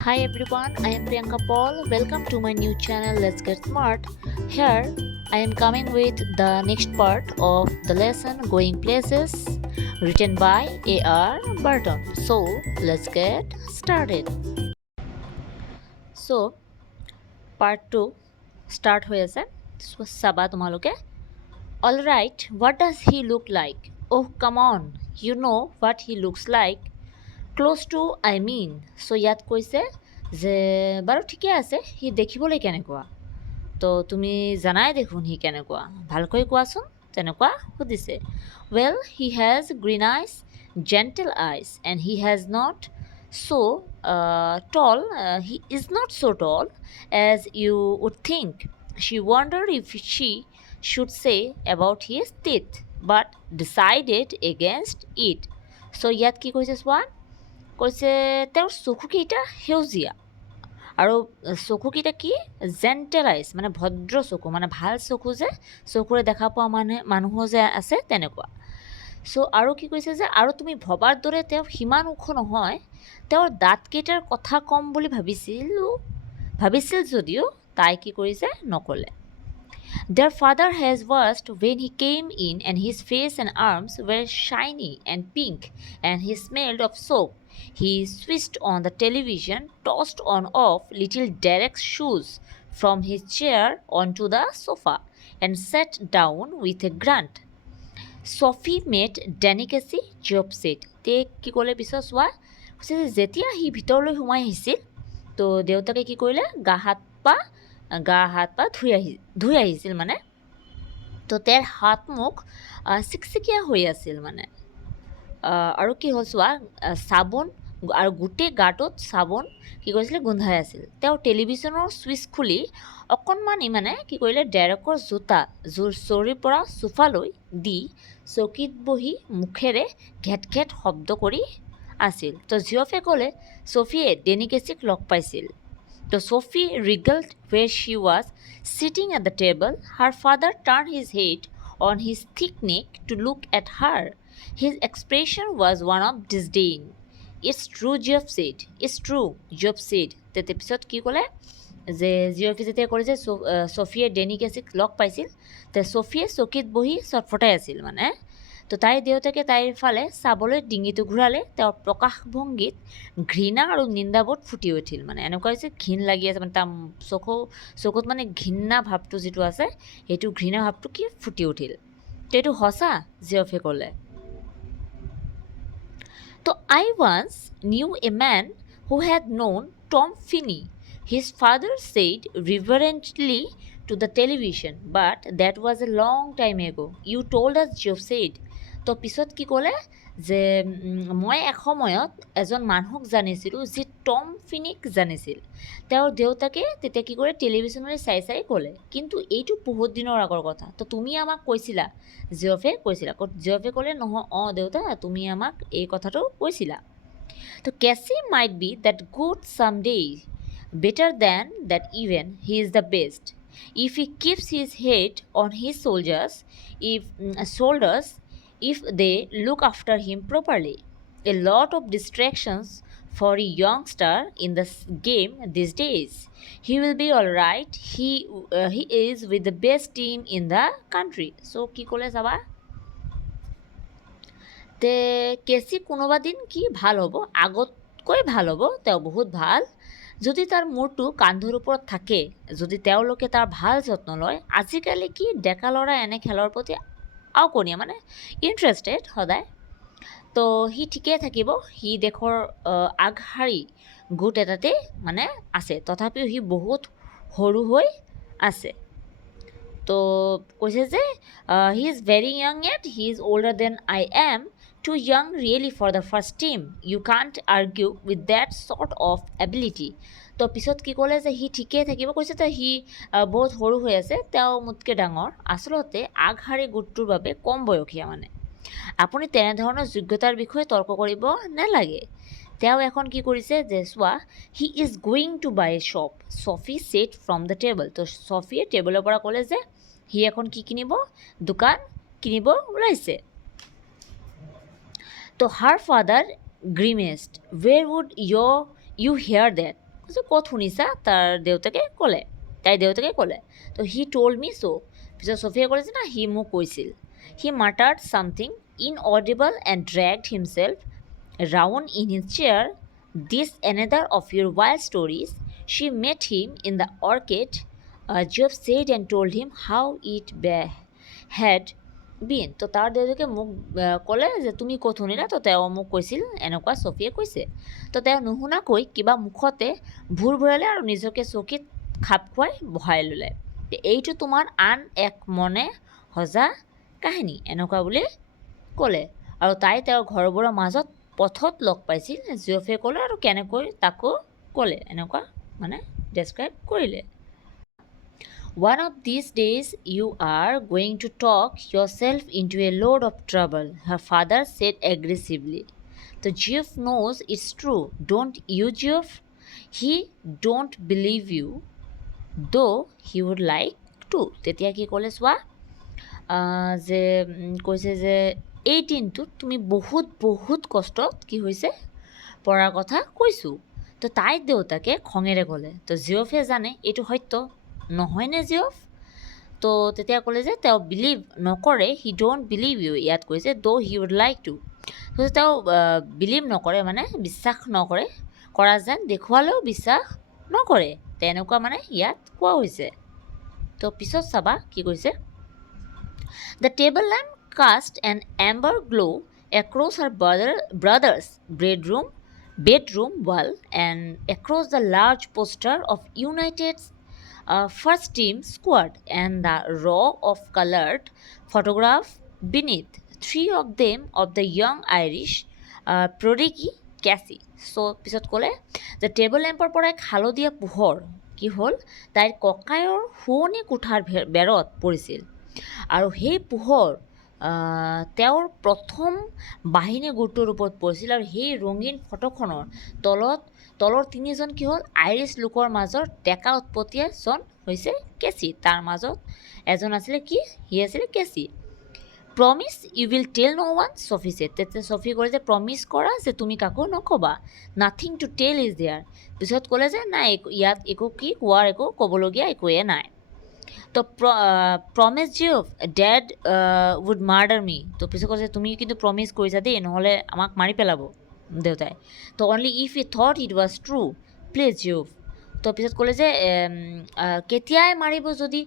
Hi everyone, I am Priyanka Paul. Welcome to my new channel Let's Get Smart. Here I am coming with the next part of the lesson Going Places written by A.R. Burton. So let's get started. So part 2 start হৈ আছে চাবা তোমালোকে Alright, what does he look like? Oh come on, you know what he looks like. Close to I mean so' ইয়াত কৈছে যে বাৰু ঠিকে আছে সি দেখিবলৈ কেনেকুৱা তো তুমি জানাই দেখোন সি কেনেকুৱা ভালকৈ কোৱাচোন তেনেকুৱা সুধিছে well he has green eyes gentle eyes and he has not so' tall he is not so' tall as you would think she wonder if she should say about his teeth but decided against it so' ইয়াত কি কৈছে চোৱা কৈছে তেওঁৰ চকুকেইটা সেউজীয়া আৰু চকুকেইটা কি জেণ্টেলাইজ মানে ভদ্ৰ চকু মানে ভাল চকু যে চকুৰে দেখা পোৱা মানুহো যে আছে তেনেকুৱা চ' আৰু কি কৈছে যে আৰু তুমি ভবাৰ দৰে তেওঁ সিমান ওখ নহয় তেওঁৰ দাঁতকেইটাৰ কথা ক'ম বুলি ভাবিছিল যদিও তাই কি কৰিছে নক'লে Their father has washed when he came in, and his face and arms were shiny and pink, and he smelled of soap. He switched on the television, tossed on off little Derek's shoes from his chair onto the sofa, and sat down with a grunt. Sophie met delicacy job said. Te কি ক'লে পিছত চোৱা কৈছে যে যেতিয়া সি ভিতৰলৈ সোমাই আহিছিল তো দেউতাকে কি কৰিলে গা হাত পা ধুই আহিছিল মানে তো তেওঁৰ হাত মুখ চিকচিকীয়া হৈ আছিল মানে আৰু কি হ'ল চোৱা চাবোন আৰু গোটেই গাটোত চাবোন কি কৰিছিলে গোন্ধাই আছিল তেওঁ টেলিভিশ্যনৰ ছুইচ খুলি অকণমানি মানে কি কৰিলে ডেৰেকৰ জোতা চৌৰীৰ পৰা চোফালৈ দি চকীত বহি মুখেৰে ঘেট ঘেট শব্দ কৰি আছিল তো জিঅফে ক'লে ছফিয়ে ডেনিকেচিক লগ পাইছিল So Sophie wriggled where she was sitting at the table. Her father turned his head on his thick neck to look at her. His expression was one of disdain. It's true, Geoff said. It's true, Geoff said. তেতে পিছত কি ক'লে যে জিঅফে যেতিয়া ক'লে যে ছফিয়ে ডেনিকেচিক লগ পাইছিল তে ছফিয়ে চকীত বহি চটফটাই আছিল মানে তো তাইৰ দেউতাকে তাইৰ ফালে চাবলৈ ডিঙিটো ঘূৰালে তেওঁৰ প্ৰকাশভংগীত ঘৃণা আৰু নিন্দাবোধ ফুটি উঠিল মানে এনেকুৱা হৈছে ঘিণ লাগি আছে মানে তাৰ চকুত মানে ঘৃণা ভাৱটো যিটো আছে সেইটো ঘৃণা ভাৱটো কি ফুটি উঠিল তো এইটো সঁচা জিঅফে ক'লে তো I once new a man who had known Tom Finney his father said reverently to the television but that was a long time ago you told us Geoff said তো পিছত কি ক'লে যে মই এসময়ত এজন মানুহক জানিছিলোঁ যি টম ফিনিক জানিছিল তেওঁৰ দেউতাকে তেতিয়া কি কৰে টেলিভিশ্যনলৈ চাই ক'লে কিন্তু এইটো বহুত দিনৰ আগৰ কথা তো তুমি আমাক কৈছিলা জিঅফে ক'লে নহয় অঁ দেউতা তুমি আমাক এই কথাটো কৈছিলা তো Casey might be that good some day better than that even he is the best if he keeps his head on his shoulders if they look after him properly a lot of distractions for a youngster in the game these days he will be all right he is with the best team in the country so কি ক'লে চাবা তে কেচি কোনোবা দিন কি ভাল হ'ব আগতকৈ ভাল হ'ব তেওঁ বহুত ভাল যদি তাৰ মূৰটো কান্ধৰ ওপৰত থাকে যদি তেওঁলোকে তাৰ ভাল যত্ন লয় আজিকালি কি ডেকা ল'ৰা এনে খেলৰ প্ৰতি আওকণীয়া মানে ইণ্টাৰেষ্টেড সদায় তো সি ঠিকেই থাকিব সি দেশৰ আগশাৰী গোট এটাতে মানে আছে তথাপিও সি বহুত সৰু হৈ আছে তো কৈছে যে he is very young yet he is older than I am too young really for the first team you can't argue with that sort of ability তো পিছত কি ক'লে যে সি ঠিকেই থাকিব কৈছে তো সি বহুত সৰু হৈ আছে তেওঁ মোতকৈ ডাঙৰ আচলতে আগশাৰী গোটটোৰ বাবে কম বয়সীয়া মানে আপুনি তেনেধৰণৰ যোগ্যতাৰ বিষয়ে তৰ্ক কৰিব নালাগে তেওঁ এখন কি কৰিছে যে চোৱা he is going to buy a shop Sophie sat from the table তো ছফিয়ে টেবলৰ পৰা ক'লে যে সি এখন কি কিনিব দোকান কিনিব ওলাইছে তো her father grimaced where would you hear that ক'ত শুনিছা তাৰ দেউতাকে ক'লে তাইৰ দেউতাকে ক'লে তো হি ট'ল্ড মি চ' পিছত চফিয়ে ক'লে যে না সি মোক কৈছিল he muttered something inaudible and dragged himself round in his chair. This another of your wild stories. She met him in the orchard. Job said and told him how it had been. তো তাৰ দেউতাকে মোক ক'লে যে তুমি ক'ত শুনিলা তো তেওঁ মোক কৈছিল এনেকুৱা চফিয়ে কৈছে তো তেওঁ নুশুনাকৈ কিবা মুখতে ভুৰ ভৰালে আৰু নিজকে চকীত খাপ খুৱাই বহাই ল'লে এইটো তোমাৰ আন এক মনে সজা কাহিনী এনেকুৱা বুলি ক'লে আৰু তাই তেওঁৰ ঘৰবোৰৰ মাজত পথত লগ পাইছিল জিঅ'ফে ক'লে আৰু কেনেকৈ তাকো ক'লে এনেকুৱা মানে ডেছক্ৰাইব কৰিলে One of these days you are going to talk yourself into a load of trouble, her father said aggressively. The Geoff knows it's true, don't you, Geoff? He don't believe you, though he would like to. তেতিয়া কি ক'লে চোৱা যে কৈছে যে এই দিনটোত তুমি বহুত বহুত কষ্টত কি হৈছে পঢ়াৰ কথা কৈছোঁ তো তাইৰ দেউতাকে খঙেৰে ক'লে তো জিঅ'ফে জানে এইটো সত্য নহয়নে জিঅ'ফ তো তেতিয়া ক'লে যে তেওঁ বিলিভ নকৰে হি ডোণ্ট বিলিভ ইউ ইয়াত কৈছে দ' হি উড লাইক টু তো তেওঁ বিলিভ নকৰে মানে বিশ্বাস নকৰে কৰা যেন দেখুৱালেও বিশ্বাস নকৰে তেনেকুৱা মানে ইয়াত কোৱা হৈছে তো পিছত চাবা কি কৈছে The table lamp cast an amber glow across her brother's bedroom wall and across the large poster of United's first team squad and the row of colored photographs beneath, three of them of the young Irish prodigy Cassie. So, পিছত ক'লে যে table লেম্পৰ পৰা এক হালধীয়া পোহৰ কি হ'ল তাইৰ ককায়ৰ শুৱনি কোঠাৰ বেৰত পৰিছিল আৰু সেই পোহৰ তেওঁৰ প্ৰথম বাহিনী গোটটোৰ ওপৰত পৰিছিল আৰু সেই ৰঙীন ফটোখনৰ তলৰ তিনিজন কি হ'ল আইৰিছ লোকৰ মাজৰ ডেকা উৎপতীয়াজন হৈছে কেচি তাৰ মাজত এজন আছিলে কি সি আছিলে কেচি promise U will tell no' one চফি said তেতিয়া চফি ক'লে যে প্ৰমিছ কৰা যে তুমি কাকো নক'বা nothing to tell is there পিছত ক'লে যে নাই ইয়াত একো কি কোৱাৰ একো ক'বলগীয়া একোৱে নাই তো promise Geoff dead would murder মি তো পিছত কৈছে তুমি কিন্তু প্ৰমিছ কৰিছা দেই নহ'লে আমাক মাৰি পেলাব দেউতাই তো only if he thought it was true please Geoff তো পিছত ক'লে যে কেতিয়াই মাৰিব যদি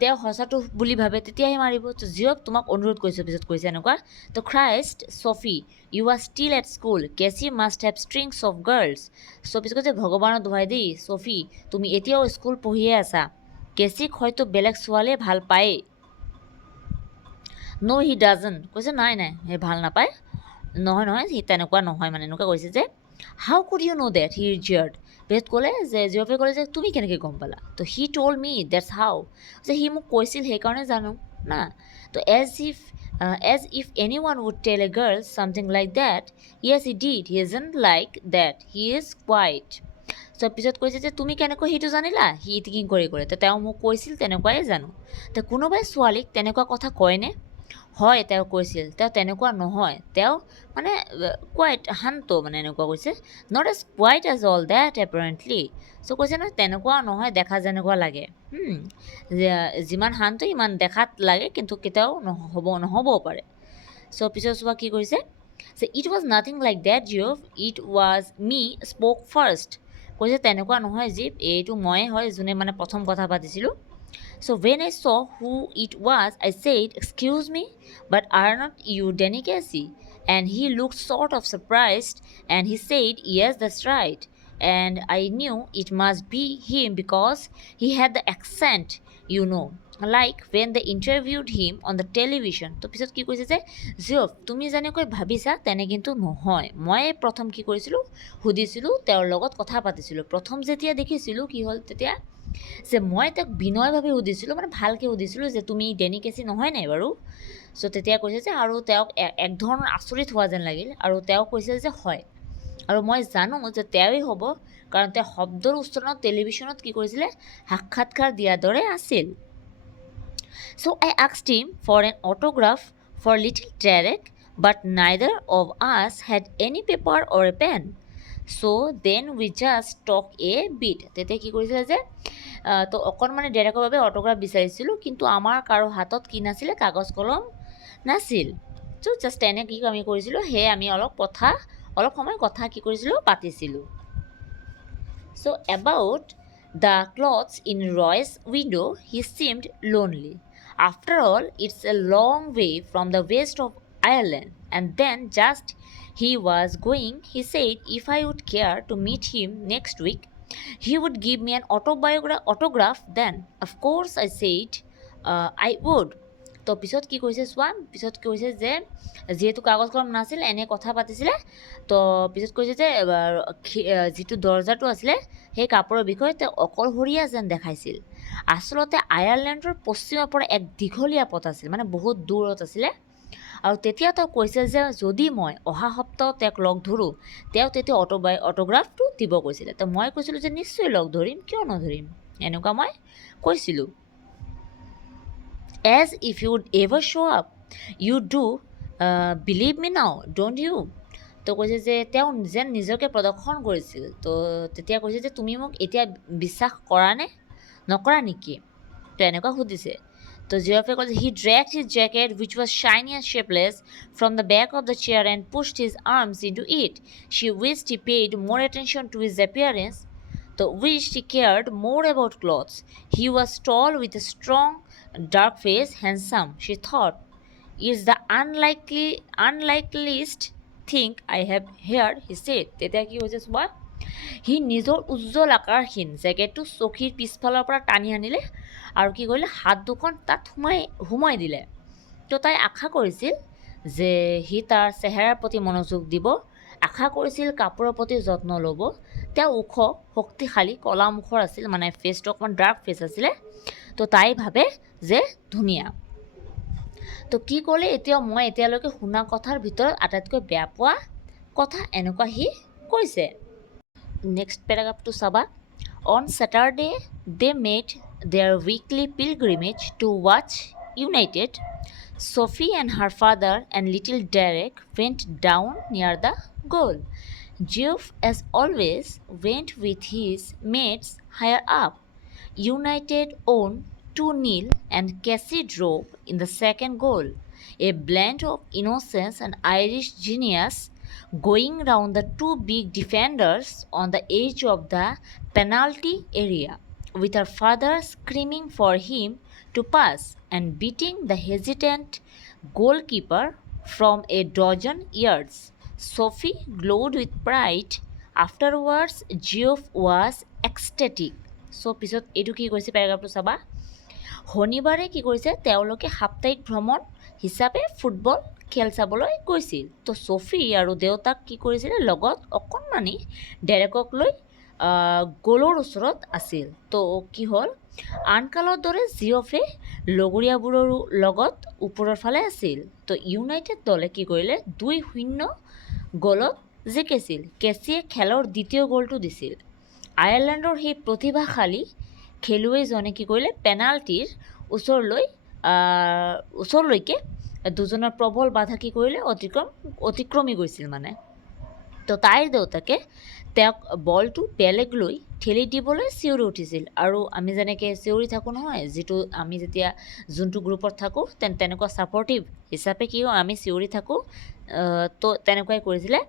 তেওঁ সঁচাটো বুলি ভাবে তেতিয়াহে মাৰিব তো জিঅ'ফ তোমাক অনুৰোধ কৰিছোঁ পিছত কৈছে এনেকুৱা তো Christ Sophie you are still at school Casey must have strings of girls so' পিছত কৈছে ভগৱানৰ দোহাই দেই চফি তুমি এতিয়াও স্কুল পঢ়িয়ে আছা কেচিক হয়তো বেলেগ ছোৱালীয়ে ভাল পায়েই ন' হি ডাজন কৈছে নাই নাই সেই ভাল নাপায় নহয় সি তেনেকুৱা নহয় মানে এনেকুৱা কৈছে যে how could you know' that he jeered পিছত ক'লে যে জিঅ'ফে ক'লে যে তুমি কেনেকৈ গম পালা তো হি ট'ল্ড মি ডেটছ হাউ যে সি মোক কৈছিল সেইকাৰণে জানো না তো এজ ইফ এনি ওৱান would tell a girl something like that yes he did he isn't like that he is quite so' পিছত কৈছে যে তুমি কেনেকৈ সেইটো জানিলা সি ইটিকিং কৰি কৰে তো তেওঁ মোক কৈছিল তেনেকুৱাই জানো তো কোনোবাই ছোৱালীক তেনেকুৱা কথা কয়নে হয় তেওঁ কৈছিল তেওঁ তেনেকুৱা নহয় তেওঁ মানে কোৱাইট শান্ত মানে এনেকুৱা কৈছে not as quite as all that apparently so' কৈছে নহয় তেনেকুৱা নহয় দেখা যেনেকুৱা লাগে যিমান শান্ত ইমান দেখাত লাগে কিন্তু কেতিয়াও নহ'বও পাৰে চ' পিছত চোৱা কি কৰিছে যে it was nothing like that Geoff it was me spoke first কৈছে তেনেকুৱা নহয় জীপ এইটো ময়ে হয় যোনে মানে প্ৰথম কথা পাতিছিলোঁ So when I saw who it was, I said, "Excuse me, but are not you Danny Casey?" And he looked sort of surprised and he said, "Yes, that's right." And I knew it must be him because he had the accent, you know. Like when they interviewed him on the television. তো পিছত কি কৈছে যে Geoff তুমি যেনেকৈ ভাবিছা তেনে কিন্তু নহয় মই প্ৰথম কি কৰিছিলোঁ সুধিছিলোঁ তেওঁৰ লগত কথা পাতিছিলোঁ প্ৰথম যেতিয়া দেখিছিলোঁ কি হ'ল তেতিয়া যে মই তেওঁক বিনয়ভাৱে সুধিছিলোঁ মানে ভালকৈ সুধিছিলোঁ যে তুমি ডেনি কেচি নহয় নাই বাৰু চ' তেতিয়া কৈছে যে আৰু তেওঁক এক ধৰণৰ আচৰিত হোৱা যেন লাগিল আৰু তেওঁ কৈছিল যে হয় আৰু মই জানো যে তেওঁৱেই হ'ব কাৰণ তেওঁ শব্দৰ উচ্চাৰণত টেলিভিশ্যনত কি কৰিছিলে সাক্ষাৎকাৰ দিয়াৰ দৰে আছিল So I asked him for an autograph for little Derek, but neither of us had any paper or a pen. So' then we just talk a bit. তেতিয়া কি কৰিছিলে যে তো অকণমানে ডেৰেকৰ বাবে অট'গ্ৰাফ বিচাৰিছিলোঁ, কিন্তু আমাৰ কাৰো হাতত কি নাছিলে, কাগজ কলম নাছিল। চ' জাষ্ট এনে কি আমি কৰিছিলোঁ, সেয়ে আমি অলপ সময় কথা কি কৰিছিলোঁ, পাতিছিলোঁ। So about the clothes in Roy's window, he seemed lonely. After all, it's a long way from the west of Ireland. And then just he was going, he said if I would care to meet him next week, he would give me an autograph then. Of course, I said I would. তো পিছত কি কৈছে চোৱা, পিছত কৈছে যে যিহেতু কাগজ কলম নাছিল, এনে কথা পাতিছিলে, তো পিছত কৈছে যে যিটো দৰজাটো আছিলে সেই কাপোৰৰ বিষয়ে তেওঁ অকলশৰীয়া যেন দেখাইছিল। আচলতে আয়াৰলেণ্ডৰ পশ্চিমৰ পৰা এক দীঘলীয়া পথ আছিল, মানে বহুত দূৰত আছিলে। আৰু তেতিয়া তেওঁ কৈছিল যে যদি মই অহা সপ্তাহত তেওঁক লগ ধৰোঁ, তেওঁ তেতিয়া অটোগ্ৰাফটো দিব কৈছিলে। তো মই কৈছিলোঁ যে নিশ্চয় লগ ধৰিম, কিয় নধৰিম, এনেকুৱা মই কৈছিলোঁ। As if you would ever show up. You do believe me now, don't you? তো কৈছে যে তেওঁ যেন নিজকে প্ৰদৰ্শন কৰিছিল। তো তেতিয়া কৈছে যে তুমি মোক এতিয়া বিশ্বাস কৰা নে, নকৰা নেকি? তো এনেকুৱা সুধিছে। তো জিৰাফে কৈছে হি dragged his jacket which was shiny and shapeless from the back of the chair and pushed his arms into it. She wished he paid more attention to his appearance. So wished he cared more about clothes. He was tall with a strong dark face, handsome, she thought. It's the unlikeliest thing I have heard, he said. তেতিয়া কি হৈছে চোৱা, সি নিজৰ উজ্জ্বল আকাৰহীন জেকেটটো চকীৰ পিছফালৰ পৰা টানি আনিলে আৰু কি কৰিলে, হাত দুখন তাত সোমাই দিলে। তো তাই আশা কৰিছিল যে সি তাৰ চেহেৰাৰ প্ৰতি মনোযোগ দিব, আশা কৰিছিল কাপোৰৰ প্ৰতি যত্ন ল'ব। তেওঁ ওখ, শক্তিশালী, কলা মুখৰ আছিল, মানে ফেচটো অকণমান ডাৰ্ক ফেচ আছিলে। তো তাই ভাবে যে ধুনীয়া। তো কি ক'লে, মই এতিয়ালৈকে শুনা কথাৰ ভিতৰত আটাইতকৈ বেয়া পোৱা কথা, এনেকুৱা সি কৈছে। নেক্সট পেৰাগ্ৰাফটো চাবা। On Saturday, they made their weekly pilgrimage to watch United. Sophie and her father and little Derek went down near the goal. Geoff, as always, went with his mates higher up. United won 2-0 and Cassie drove in the second goal, a blend of innocence and Irish genius, going round the two big defenders on the edge of the penalty area, with her father screaming for him to pass and beating the hesitant goalkeeper from a dozen yards. Sophie glowed with pride. Afterwards, Geoff was ecstatic. চ' পিছত এইটো কি কৈছে, পেৰাগ্ৰাফটো চাবা। শনিবাৰে কি কৰিছে, তেওঁলোকে সাপ্তাহিক ভ্ৰমণ হিচাপে ফুটবল খেল চাবলৈ গৈছিল। তো ছফি আৰু দেউতাক কি কৰিছিলে, লগত অকণমানি ডেৰেকক লৈ গ'লৰ ওচৰত আছিল। তো কি হ'ল, আনকালৰ দৰে জিঅফে লগৰীয়াবোৰৰ লগত ওপৰৰ ফালে আছিল। তো ইউনাইটেড দলে কি কৰিলে, 2-0 গ'লত জিকিছিল। কেছিয়ে খেলৰ দ্বিতীয় গ'লটো দিছিল। আয়াৰলেণ্ডৰ সেই প্ৰতিভাশালী খেলুৱৈজনে কি কৰিলে, পেনাল্টিৰ ওচৰলৈকে দুজনৰ প্ৰবল বাধা কি কৰিলে, অতিক্ৰমি গৈছিল মানে। তো তাইৰ দেউতাকে তেওঁক বলটো বেলেগলৈ ঠেলি দিবলৈ চিঞৰি উঠিছিল। আৰু আমি যেনেকৈ চিঞৰি থাকোঁ নহয়, আমি যেতিয়া যোনটো গ্ৰুপত থাকোঁ তেনেকুৱা ছাপৰ্টিভ হিচাপে কি হয়, আমি চিঞৰি থাকোঁ। তো তেনেকুৱাই কৰিছিলে।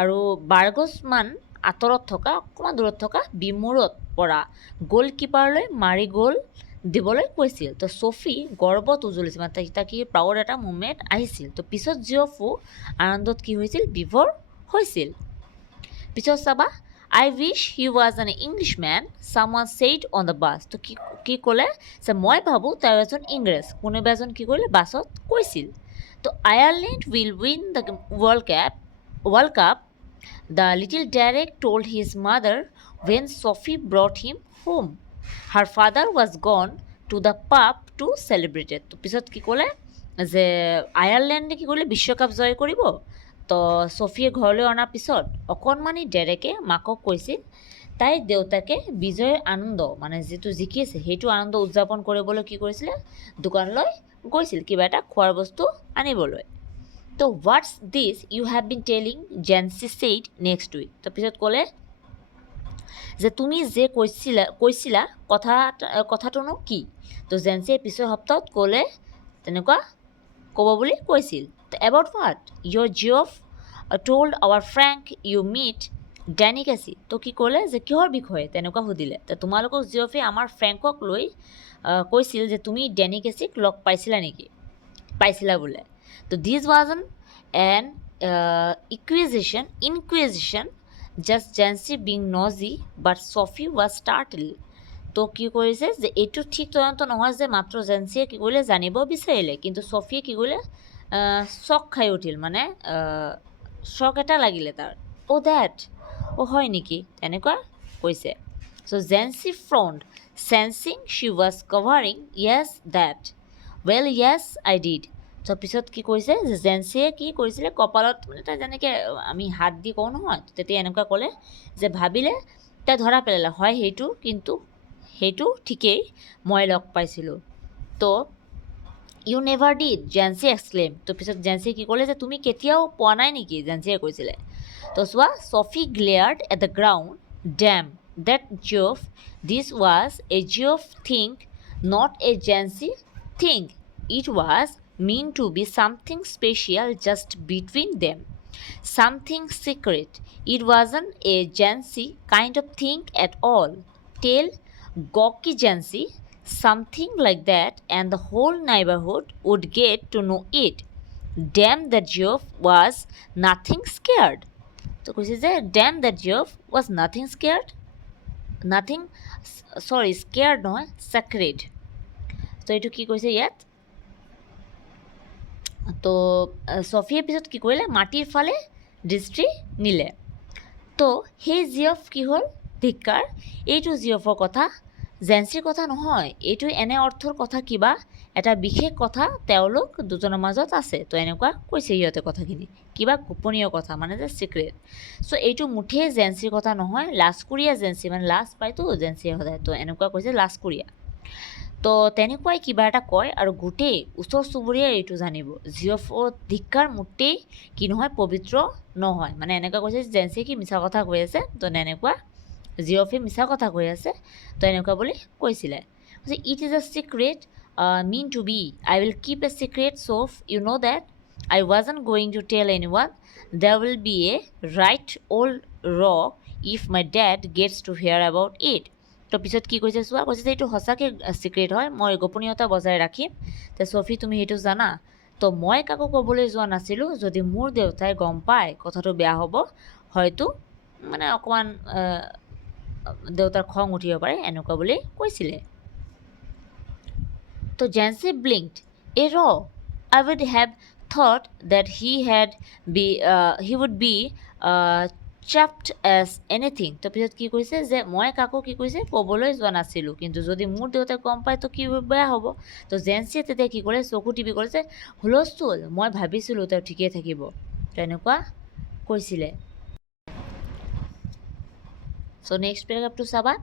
আৰু বাৰগজমান আঁতৰত থকা, অকণমান দূৰত থকা বিমূৰত পৰা গ'লকিপাৰলৈ মাৰি গ'ল দিবলৈ কৈছিল। তো ছফি গৰ্বত উজলিছিল, মানে তাক কি প্ৰাউড এটা মুভমেণ্ট আহিছিল। তো পিছত জিঅফো আনন্দত কি হৈছিল, বিভোৰ হৈছিল। পিছত চাবা, I wish he was an Englishmen, someone said on the bus. তো কি ক'লে যে মই ভাবোঁ তেওঁ এজন ইংৰেজ, কোনোবা এজন কি কৰিলে, বাছত কৈছিল। তো Ireland will win the world cup, the little Derek told his mother when Sophie brought him home. Her father was gone to the pub to celebrate it. তো পিছত কি ক'লে যে আয়াৰলেণ্ডে কি কৰিলে, বিশ্বকাপ জয় কৰিব। তো ছফিয়ে ঘৰলৈ অনাৰ পিছত অকণমানি ডেৰেকে মাকক কৈছিল তাইৰ দেউতাকে বিজয়ৰ আনন্দ, মানে যিটো জিকিছে সেইটো আনন্দ উদযাপন কৰিবলৈ কি কৰিছিলে, দোকানলৈ গৈছিল কিবা এটা খোৱাৰ বস্তু আনিবলৈ। তো what's this you have been telling Jancy said next week. তাৰপিছত ক'লে যে তুমি যে কৈছিলা কথাটোনো কি। তো জেনচিয়ে পিছৰ সপ্তাহত ক'লে তেনেকুৱা ক'ব বুলি কৈছিল। About what you're Geoff told our Frank you met Danny Casey. তো কি ক'লে যে কিহৰ বিষয়ে তেনেকুৱা সুধিলে। তো তোমালোকক জিঅ'ফে আমাৰ ফ্ৰেংকক লৈ কৈছিল যে তুমি ডেনিকেচিক লগ পাইছিলা বোলে। তো this was an inquisition just Jancy being nosy but Sophie was startle. তো কি কৰিছে যে এইটো ঠিক তদন্ত নহয় যে মাত্ৰ জেনচিয়ে কি কৰিলে জানিব বিচাৰিলে, কিন্তু চফিয়ে কি কৰিলে চক খাই উঠিল, মানে চক এটা লাগিলে তাৰ। হয় নেকি তেনেকুৱা কৈছে। So' Jancy front sensing she was covering yes that well yes I did. So' পিছত কি কৈছে যে জেনচিয়ে কি কৰিছিলে কপালত মানে তাই যেনেকৈ আমি হাত দি কওঁ নহয়, তেতিয়া এনেকুৱা ক'লে যে ভাবিলে তাই ধৰা পেলালে হয় সেইটো ঠিকেই মই লগ পাইছিলোঁ। তো ইউ নেভাৰ ডিড জেনচি এক্সক্লেইম। তো পিছত জেনচিয়ে কি ক'লে যে তুমি কেতিয়াও পোৱা নাই নেকি, জেনচিয়ে কৈছিলে। তো চোৱা Sophie glared at the ground damn that Geoff this was a Geoff thing not a Jancy thing it was mean to be something special just between them, something secret. It wasn't a Jancy kind of thing at all. Tell gawky Jancy something like that and the whole neighborhood would get to know it. Damn, that Geoff was nothing scared. So কৈছে যে damn, that Geoff was nothing scared. Scared নহয়, sacred. তো এইটো কি কৈছে ইয়াত। তো চফিয়ে পিছত কি কৰিলে মাটিৰ ফালে দৃষ্টি নিলে। তো সেই জিঅ'ফ কি হ'ল ধিক্কাৰ, এইটো জিঅ'ফৰ কথা জেনচিৰ কথা নহয়, এইটো এনে অৰ্থৰ কথা কিবা এটা বিশেষ কথা তেওঁলোক দুজনৰ মাজত আছে। তো এনেকুৱা কৈছে সিহঁতে কথাখিনি কিবা গোপনীয় কথা, মানে যে ছিক্ৰেট। চ' এইটো মুঠেই জেনচিৰ কথা নহয়, লাজকুৰীয়া জেনচি, মানে লাজ পায়তো জেনচিয়ে সদায়। তো এনেকুৱা কৈছে লাজকুৰীয়া। তো তেনেকুৱাই কিবা এটা কয় আৰু গোটেই ওচৰ চুবুৰীয়াই এইটো জানিব জিঅ'ফৰ ধিক্কাৰ মোটেই কি নহয় পবিত্ৰ নহয়, মানে এনেকুৱা কৈছে জেনচিয়ে কি মিছা কথা কৈ আছে। তো এনেকুৱা জিঅ'ফে মিছা কথা কৈ আছে, তো এনেকুৱা বুলি কৈছিলে। It is a secret mean to be I will keep a secret so' you know' that I wasn't going to tell এনি ওৱান there will be a right old row if my dad gets to hear about it. তো পিছত কি কৈছে চোৱা, কৈছে যে এইটো সঁচাকৈ ছিক্ৰেট হয়, মই গোপনীয়তা বজাই ৰাখিম। তো চফি তুমি সেইটো জানা। তো মই কাকো ক'বলৈ যোৱা নাছিলোঁ, যদি মোৰ দেউতাই গম পায় কথাটো বেয়া হ'ব, হয়তো মানে অকণমান দেউতাৰ খং উঠিব পাৰে, এনেকুৱা বুলি কৈছিলে। তো Jency blinked er I would have thought that he would be chuffed as anything. তো পিছত কি কৈছে যে মই কাকো কি কৈছে ক'বলৈ যোৱা নাছিলোঁ, কিন্তু যদি মোৰ দেউতাই গম পায় তো কি বেয়া হ'ব। তো জেনচিয়ে তেতিয়া কি কৰে চকু টিপি ক'লে যে হুলস্থুল, মই ভাবিছিলোঁ তেওঁ ঠিকেই থাকিব, তেনেকুৱা কৈছিলে। So next paragraph to Saba.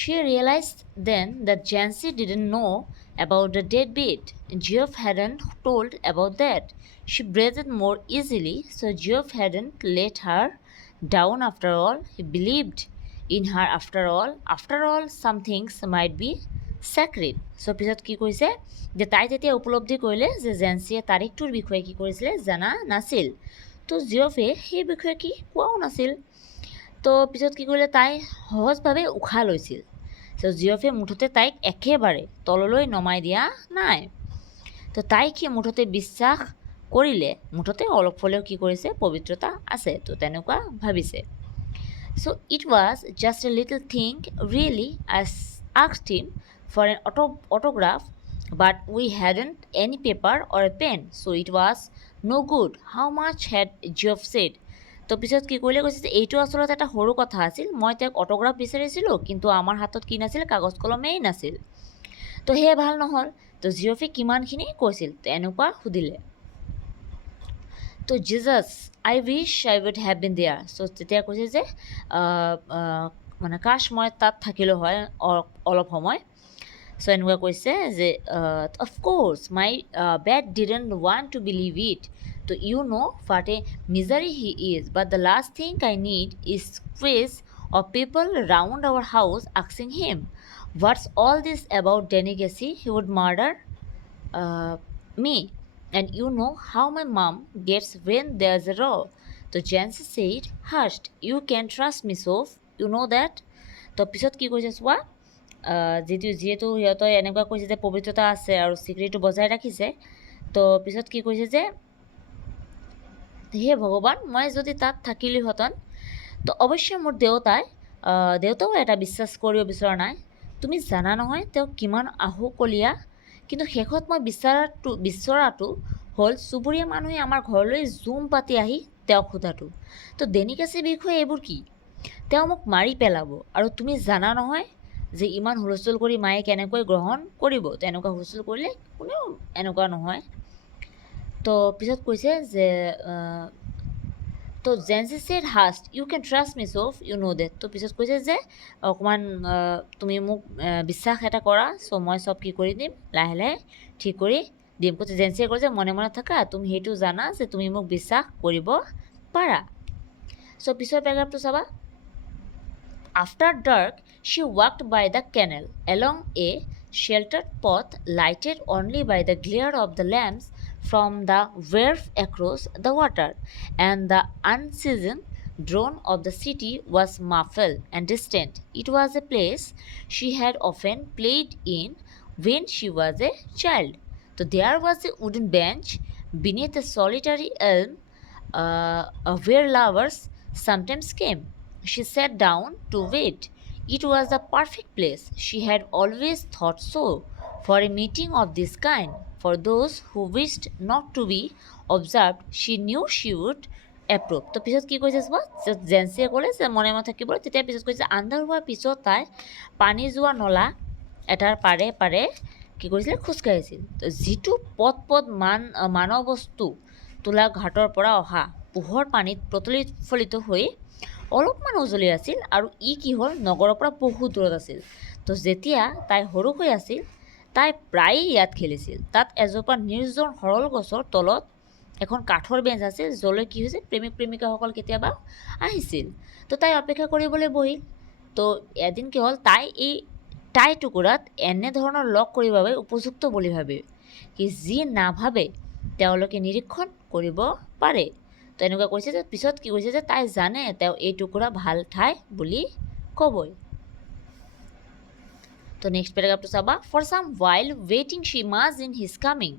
She realized then that Jancy didn't know about the deadbeat. Geoff hadn't told about that. She breathed more easily, so Geoff hadn't let her down after all. He believed in her after all. After all, some things might be sacred. So পিছত কি কৈছে যে তাই তেতিয়া উপলব্ধি কৰিলে যে জেনচিয়ে তাৰিখটোৰ বিষয়ে কি কৰিছিলে জানা নাছিল। তো জিঅ'ফে সেই বিষয়ে কি কোৱাও নাছিল। তো পিছত কি কৰিলে তাই সহজভাৱে উশাহ লৈছিল। তো জিঅ'ফে মুঠতে তাইক একেবাৰে তললৈ নমাই দিয়া নাই। তো তাইক সি মুঠতে বিশ্বাস কৰিলে, মুঠতে অলপ হ'লেও কি কৰিছে পবিত্ৰতা আছে, তো তেনেকুৱা ভাবিছে। So' it was just a little thing really I asked him for an autograph but we hadn't any paper or a pen so' it was no' good how much had Geoff said. তো পিছত কি কৰিলে কৈছে যে এইটো আচলতে এটা সৰু কথা আছিল, মই তেওঁক অটোগ্ৰাফ বিচাৰিছিলোঁ, কিন্তু আমাৰ হাতত কি নাছিল, কাগজ কলমেই নাছিল। তো সেয়ে ভাল নহ'ল। তো জিঅ'ফে কিমানখিনি কৈছিল, তো এনেকুৱা সুধিলে। তো Jesus I wish I would have been there. So' তেতিয়া কৈছে যে মানে কাছ মই তাত থাকিলোঁ হয় অলপ সময়। চ' এনেকুৱা কৈছে যে of course my bed didn't want to believe it. তো you know what a misery he is, but the last thing I need is quiz of people round our house asking him, what's all this about delicacy? He would murder me. And you know how my mom gets when there's a row. So Jancy said, hush, you can trust me, Soph. You know that? তো পিছত কি কৈছে চোৱা, যিহেতু সিহঁতে এনেকুৱা কৈছে যে পবিত্ৰতা আছে আৰু চিক্ৰেটটো বজাই ৰাখিছে, তো পিছত কি কৈছে যে হে ভগৱান, মই যদি তাত থাকিলোহেঁতেন তো অৱশ্যে মোৰ দেউতাও এটা বিশ্বাস কৰিব বিচৰা নাই। তুমি জানা নহয় তেওঁ কিমান আহুকলীয়া। কিন্তু শেষত মই বিচৰাটো হ'ল চুবুৰীয়া মানুহে আমাৰ ঘৰলৈ জুম পাতি আহি তেওঁক সোধাটো, তো ডেনিকাছীৰ বিষয়ে এইবোৰ কি? তেওঁ মোক মাৰি পেলাব। আৰু তুমি জানা নহয় যে ইমান হুলস্থুল কৰি মায়ে কেনেকৈ গ্ৰহণ কৰিব। তেনেকুৱা হুলস্থুল কৰিলে কোনেও এনেকুৱা নহয়। তো পিছত কৈছে যে তো Jancy said hast you can trust me so' you know' that. তো পিছত কৈছে যে অকণমান তুমি মোক বিশ্বাস এটা কৰা, চ' মই চব কি কৰি দিম, লাহে লাহে ঠিক কৰি দিম। কৈছে জেন্সিয়ে ক'লে যে মনে মনে থাকা, তুমি সেইটো জানা যে তুমি মোক বিশ্বাস কৰিব পাৰা। চ' পিছৰ পেৰাগ্ৰাফটো চাবা। After dark, she walked by the canal, along a sheltered path lighted only by the glare of the lamps from the wharf across the water, and the unceasing drone of the city was muffled and distant. It was a place she had often played in when she was a child. So there was a wooden bench beneath a solitary elm where lovers sometimes came. She sat down to wait. It was the perfect place, she had always thought so, for a meeting of this kind. For those who wished not to be observed, she knew she would approve. তো পিছত কি কৈছে চোৱা, জেন্সিয়ে ক'লে যে মনে মনে থাকিবলৈ। তেতিয়া পিছত কৈছে আন্ধাৰ হোৱাৰ পিছত তাই পানী যোৱা নলা এটাৰ পাৰে পাৰে কি কৰিছিলে, খোজকাঢ়িছিল। তো যিটো পদ মানৱ বস্তু তোলা ঘাটৰ পৰা অহা পোহৰ পানীত প্ৰতিফলিত হৈ অলপমান উজলি আছিল, আৰু ই কি হ'ল নগৰৰ পৰা বহুত দূৰত আছিল। তো যেতিয়া তাই সৰুকৈ আছিল, তাই প্ৰায়েই ইয়াত খেলিছিল। তাত এজোপা নিৰ্জন সৰল গছৰ তলত এখন কাঠৰ বেঞ্চ আছিল, য'লৈ কি হৈছে প্ৰেমিক প্ৰেমিকাসকল কেতিয়াবা আহিছিল। তো তাই অপেক্ষা কৰিবলৈ বহিল। তো এদিন কি হ'ল, তাই এই টুকুৰাত এনেধৰণৰ লগ কৰিবৰ বাবে উপযুক্ত বুলি ভাবে, কি যি নাভাবে তেওঁলোকে নিৰীক্ষণ কৰিব পাৰে। তো এনেকুৱা কৈছে যে পিছত কি কৈছে যে তাই জানে তেওঁ এই টুকুৰা ভাল ঠাই বুলি ক'বই। তো নেক্সট পেৰাগ্ৰাফটো চাবা। ফৰ চাম while waiting she imagined his coming.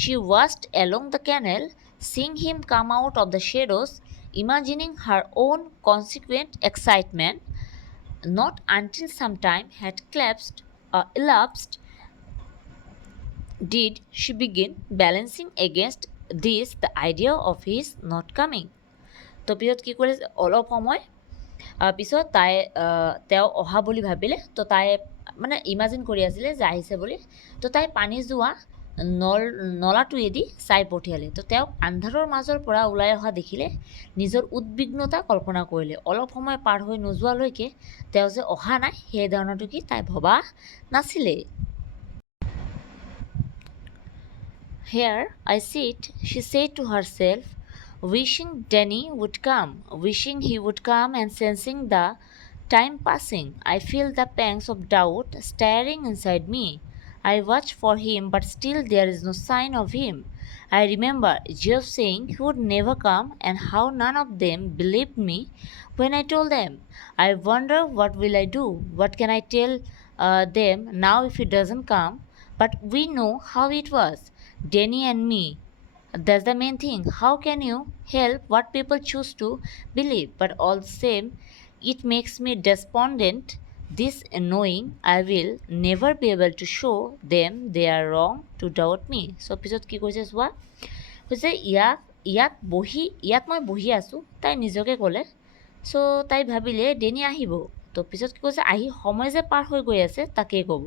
She watched along the canal, seeing him come out of the shadows, imagining her own consequent excitement. Not until some time had elapsed did she begin balancing against this the idea of his not coming. তো পিছত কি কৰিলে, অলপ সময় পিছত তেওঁ অহা বুলি ভাবিলে। তো তাই মানে ইমাজিন কৰি আছিলে যে আহিছে বুলি। তো তাই পানী যোৱা নলাটোৱেদি চাই পঠিয়ালে। তো তেওঁক আন্ধাৰৰ মাজৰ পৰা ওলাই অহা দেখিলে নিজৰ উদ্বিগ্নতা কল্পনা কৰিলে। অলপ সময় পাৰ হৈ নোযোৱালৈকে তেওঁ যে অহা নাই সেই ধাৰণাটো কি তাই ভবা নাছিলে। Here I sit, she said to herself, wishing Danny would come, wishing he would come, and sensing the time passing. I feel the pangs of doubt stirring inside me. I watch for him, but still there is no sign of him. I remember Jeff saying he would never come, and how none of them believed me when I told them. I wonder what will I do? What can I tell them now if he doesn't come? But we know how it was, Danny and me. That's the main thing. How can you help what people choose to believe? But all the same, it makes me despondent, this knowing I will never be able to show them they are wrong to doubt me. So পিছত কি কৈছে চোৱা, কৈছে ইয়াত মই বহি আছোঁ, তাই নিজকে ক'লে। চ' তাই ভাবিলে ডেনি আহিব। তো পিছত কি কৈছে, আহি সময় যে পাৰ হৈ গৈ আছে তাকেই ক'ব।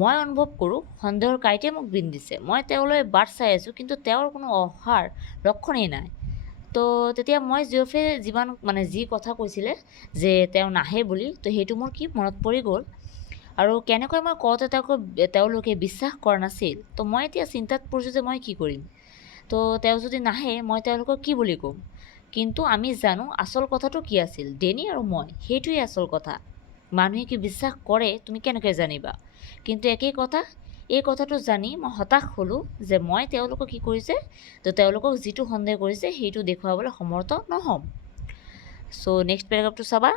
মই অনুভৱ কৰোঁ সন্দেহৰ কাঁইটে মোক বিন্ধিছে। মই তেওঁলৈ বাট চাই আছোঁ, কিন্তু তেওঁৰ কোনো অহাৰ লক্ষণেই নাই। তো তেতিয়া মই জিঅফে যি কথা কৈছিলে যে তেওঁ নাহে বুলি, তো সেইটো মোৰ কি মনত পৰি গ'ল। আৰু কেনেকৈ মই কওঁতে তেওঁলোকে বিশ্বাস কৰা নাছিল। তো মই এতিয়া চিন্তাত পৰিছোঁ যে মই কি কৰিম। তো তেওঁ যদি নাহে মই তেওঁলোকক কি বুলি ক'ম? কিন্তু আমি জানো আচল কথাটো কি আছিল, ডেনি আৰু মই, সেইটোৱেই আচল কথা। মানুহে কি বিশ্বাস কৰে তুমি কেনেকৈ জানিবা? কিন্তু একেই কথা, এই কথাটো জানি মই হতাশ হ'লোঁ যে মই তেওঁলোকক কি কৰিছে, তো তেওঁলোকক যিটো সন্দেহ কৰিছে সেইটো দেখুৱাবলৈ সমৰ্থ নহ'ম। So next paragraph to Saba.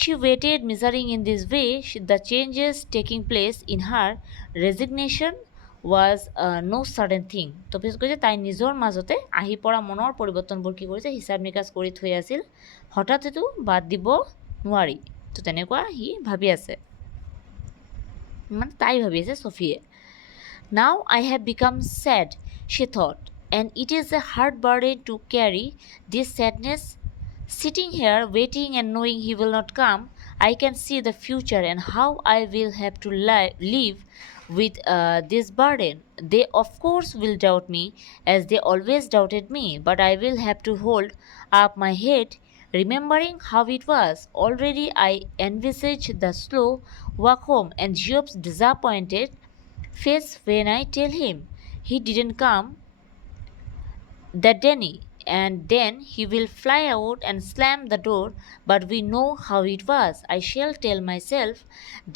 She waited, measuring in this way the changes taking place in her resignation was no sudden thing. তো পিছত কৈছে তাই নিজৰ মাজতে আহি পৰা মনৰ পৰিৱৰ্তনবোৰ কি কৰিছে হিচাপ নিকাচ কৰি থৈ আছিল, হঠাৎ এইটো বাদ দিব নোৱাৰি। তো তেনেকুৱা সি ভাবি আছে, মানে তাই ভাবি আছে ছফিয়ে। Now I have become sad, she thought, and it is a hard burden to carry, this sadness. Sitting here, waiting and knowing he will not come, I can see the future and how I will have to live with this burden. They, of course, will doubt me, as they always doubted me, but I will have to hold up my head, remembering how it was. Already I envisage the slow walk home and Job's disappointed face when I tell him he didn't come that Denny, and then he will fly out and slam the door, but we know how it was. I shall tell myself,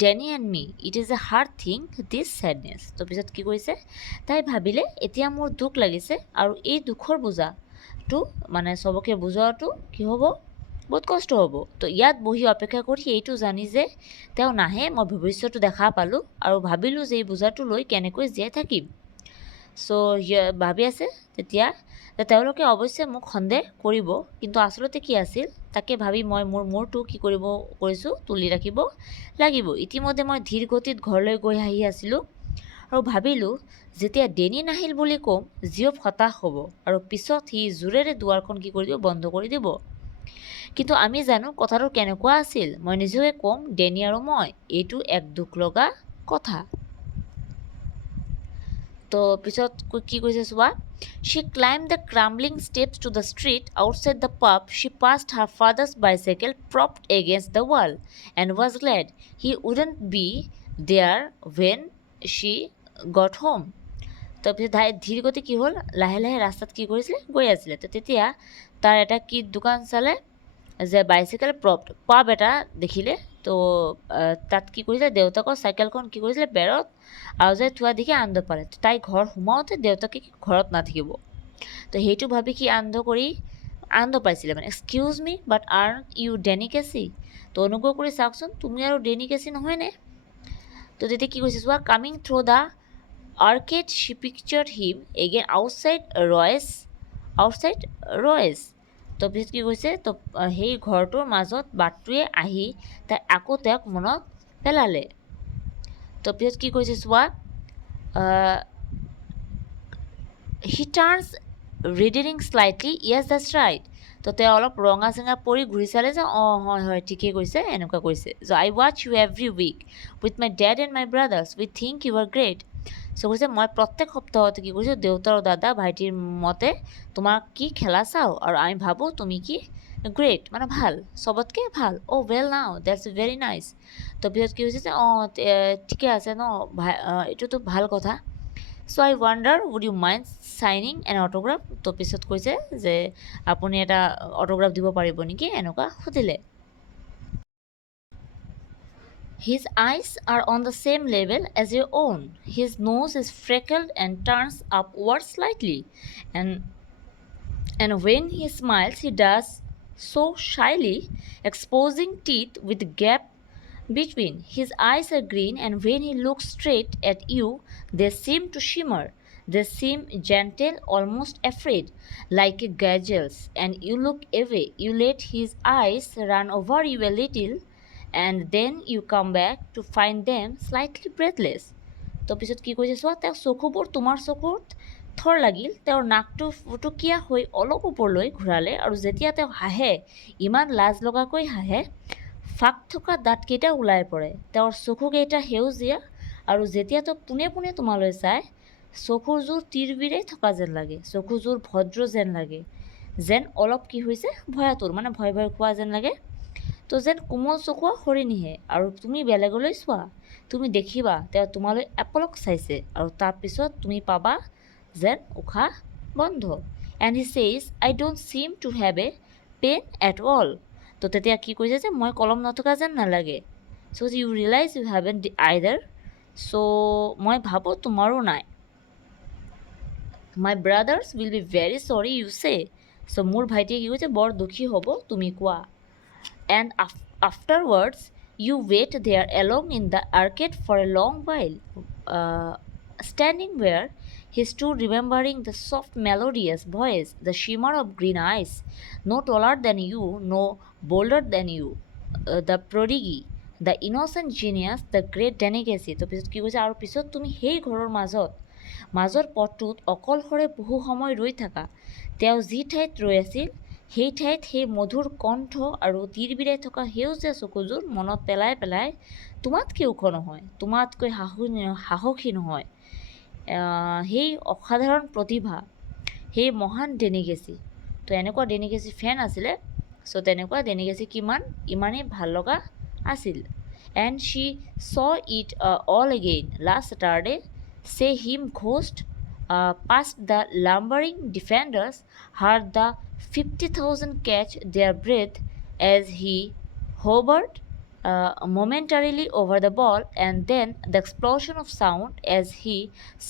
Denny and me, it is a hard thing, this sadness. তো পিছত কি কৈছে, তাই ভাবিলে এতিয়া মোৰ দুখ লাগিছে আৰু এই দুখৰ বোজাটো মানে চবকে বুজোৱাটো কি হ'ব, বহুত কষ্ট হ'ব। তো ইয়াত বহি অপেক্ষা কৰি এইটো জানি যে তেওঁ নাহে মই ভৱিষ্যতটো দেখা পালোঁ আৰু ভাবিলোঁ যে এই বোজাটো লৈ কেনেকৈ জীয়াই থাকিম। চ' ভাবি আছে তেতিয়া তেওঁলোকে অৱশ্যে মোক সন্দেহ কৰিব, কিন্তু আচলতে কি আছিল তাকে ভাবি মই মোৰ মূৰটো কি কৰিছোঁ তুলি ৰাখিব লাগিব। ইতিমধ্যে মই ধীৰ গতিত ঘৰলৈ গৈ আহি আছিলোঁ আৰু ভাবিলোঁ যেতিয়া ডেনি নাহিল বুলি ক'ম জিঅ'ব হতাশ হ'ব আৰু পিছত সি জোৰেৰে দুৱাৰখন কি কৰি দিব, বন্ধ কৰি দিব। কিন্তু আমি জানো কথাটো কেনেকুৱা আছিল, মই নিজকে ক'ম ডেনি আৰু মই, এইটো এক দুখ লগা কথা। তো পিছত কি কৈছে চোৱা, she climbed the crumbling steps to the street outside the pub. She passed her father's bicycle propped against the wall and was glad he wouldn't be there when she got home. তাৰপিছত ধীৰ গতি কি হ'ল, লাহে লাহে ৰাস্তাত কি কৰিছিলে, গৈ আছিলে। তো তেতিয়া তাৰ এটা কি দোকান চালে যে বাইচাইকেল পাব এটা দেখিলে। তো তাত কি কৰিছিলে, দেউতাকৰ চাইকেলখন কি কৰিছিলে বেৰত আওজাই থোৱা দেখি আনন্দ পালে। তাই ঘৰ সোমাওঁতে দেউতাকে ঘৰত নাথাকিব, তো সেইটো ভাবি সি আনন্দ পাইছিলে, মানে এক্সকিউজ মি বাট আৰ্ণ্ট ইউ ডেনি কেচি, তো অনুগ্ৰহ কৰি চাওকচোন তুমি আৰু ডেনি কেচি নহয়নে? তো তেতিয়া কি কৈছে চোৱা, coming through the arcade she pictured him again outside Royce's. তো পিছত কি কৈছে, তো সেই ঘৰটোৰ মাজত বাটটোৱে আহি তাই আকৌ তেওঁক মনত পেলালে। তো পিছত কি কৈছে চোৱা, he turns reading slightly, yes that's right. তো তেওঁ অলপ ৰঙা চেঙা পৰি ঘূৰি চালে যে অঁ হয় হয় ঠিকেই কৈছে, এনেকুৱা কৈছে। জ' I watch you every week with my dad and my brothers, we think you are great. So' কৈছে মই প্ৰত্যেক সপ্তাহতে কি কৰিছোঁ দেউতা আৰু দাদা ভাইটিৰ মতে তোমাক কি খেলা চাওঁ আৰু আমি ভাবোঁ তুমি কি গ্ৰেট, মানে ভাল, চবতকৈ ভাল। অ' ৱেল নাও ডেটছ ভেৰি নাইচ। তো পিছত কি হৈছে যে অঁ ঠিকে আছে ন, এইটোতো ভাল কথা। So' I wonder would you mind signing an autograph. তো পিছত কৈছে যে আপুনি এটা অট'গ্ৰাফ দিব পাৰিব নেকি, এনেকুৱা সুধিলে। His eyes are on the same level as your own. His nose is freckled and turns upward slightly, and when he smiles he does so shyly, exposing teeth with gap between. His eyes are green, and when he looks straight at you they seem to shimmer. They seem gentle, almost afraid, like a gazelle's, and you look away. You let his eyes run over you a little, and then you come back to find them slightly breathless. তো পিছত কি কৈছে চোৱা, তেওঁৰ চকুবোৰ তোমাৰ চকুত থৰ লাগিল, তেওঁৰ নাকটো ফুটুকীয়া হৈ অলপ ওপৰলৈ ঘূৰালে, আৰু যেতিয়া তেওঁ হাঁহে ইমান লাজ লগাকৈ হাঁহে ফাক থকা দাঁতকেইটা ওলাই পৰে। তেওঁৰ চকুকেইটা সেউজীয়া, আৰু যেতিয়া তেওঁ পোনে পোনে তোমালৈ চায় চকুযোৰ তিৰবিৰাই থকা যেন লাগে, চকুযোৰ ভদ্ৰ যেন লাগে, যেন অলপ কি হৈছে ভয়াতুৰ, মানে ভয় ভয় খোৱা যেন লাগে। তো যেন কোমল চকুৱা হৰিণীহে, আৰু তুমি বেলেগলৈ চোৱা, তুমি দেখিবা তেওঁ তোমালৈ এপলক চাইছে, আৰু তাৰপিছত তুমি পাবা যেন উশাহ বন্ধ। And he says I don't seem to have a pen at all. তো তেতিয়া কি কৈছে যে মই কলম নথকা যেন নালাগে। চ' ইউ ৰিয়েলাইজ ইউ হেভেন আইদাৰ। চ' মই ভাবোঁ তোমাৰো নাই। মাই ব্ৰাদাৰ্ছ উইল বি ভেৰি চৰি ইউ চে। চ' মোৰ ভাইটিয়ে কি কৈছে বৰ দুখী হ'ব তুমি কোৱা। And afterwards you wait there alone in the arcade for a long while, uh, standing where he stood remembering the soft melodious voice, the shimmer of green eyes, no taller than you, no bolder than you, the prodigy, the innocent genius, the great delicacy. তো পিছত কি কৈছে আৰু পিছত তুমি সেই ঘৰৰ মাজৰ পথটোত অকলশৰে বহু সময় ৰৈ থাকা। তেওঁ যি ঠাইত ৰৈ আছিল সেই ঠাইত সেই মধুৰ কণ্ঠ আৰু তিৰবিৰাই থকা সেউজীয়া চকুযোৰ মনত পেলাই পেলাই তোমাতকৈ ওখ নহয়, তোমাতকৈ সাহসী নহয়, সেই অসাধাৰণ প্ৰতিভা, সেই মহান ডেনিগেচি। তো এনেকুৱা ডেনিগেচি ফেন আছিলে। চ' তেনেকুৱা ডেনিগেচি ইমানেই ভাল লগা আছিল। And Shi so' it all again last Saturday, say him ghost past the lumbering defenders, heard the 50,000 catch their breath as he hovered momentarily over the ball, and then the explosion of sound as he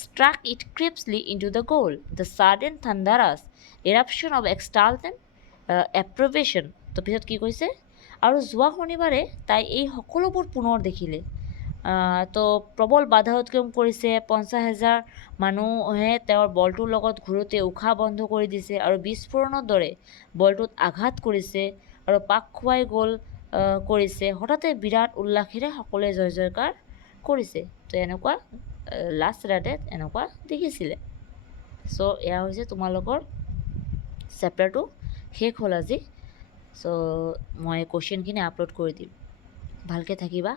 struck it crisply into the goal, the sudden thunderous eruption of exultant approbation. তো পিছত কি কৈছে আৰু যোৱা শনিবাৰে তাই এই সকলোবোৰ পুনৰ দেখিলে। তো প্ৰবল বাধা উৎক্ৰম কৰিছে, 50,000 মানুহে তেওঁৰ বলটোৰ লগত ঘূৰোতে উশাহ বন্ধ কৰি দিছে আৰু বিস্ফোৰণৰ দৰে বলটোত আঘাত কৰিছে আৰু পাক খুৱাই গ'ল কৰিছে। হঠাতে বিৰাট উল্লাসেৰে সকলোৱে জয় জয়কাৰ কৰিছে। তো এনেকুৱা লাষ্ট ৰাতে এনেকুৱা দেখিছিলে। চ' এয়া হৈছে তোমালোকৰ চেপ্টাৰটো শেষ হ'ল আজি। চ' মই কুৱেশ্যনখিনি আপলোড কৰি দিম। ভালকৈ থাকিবা।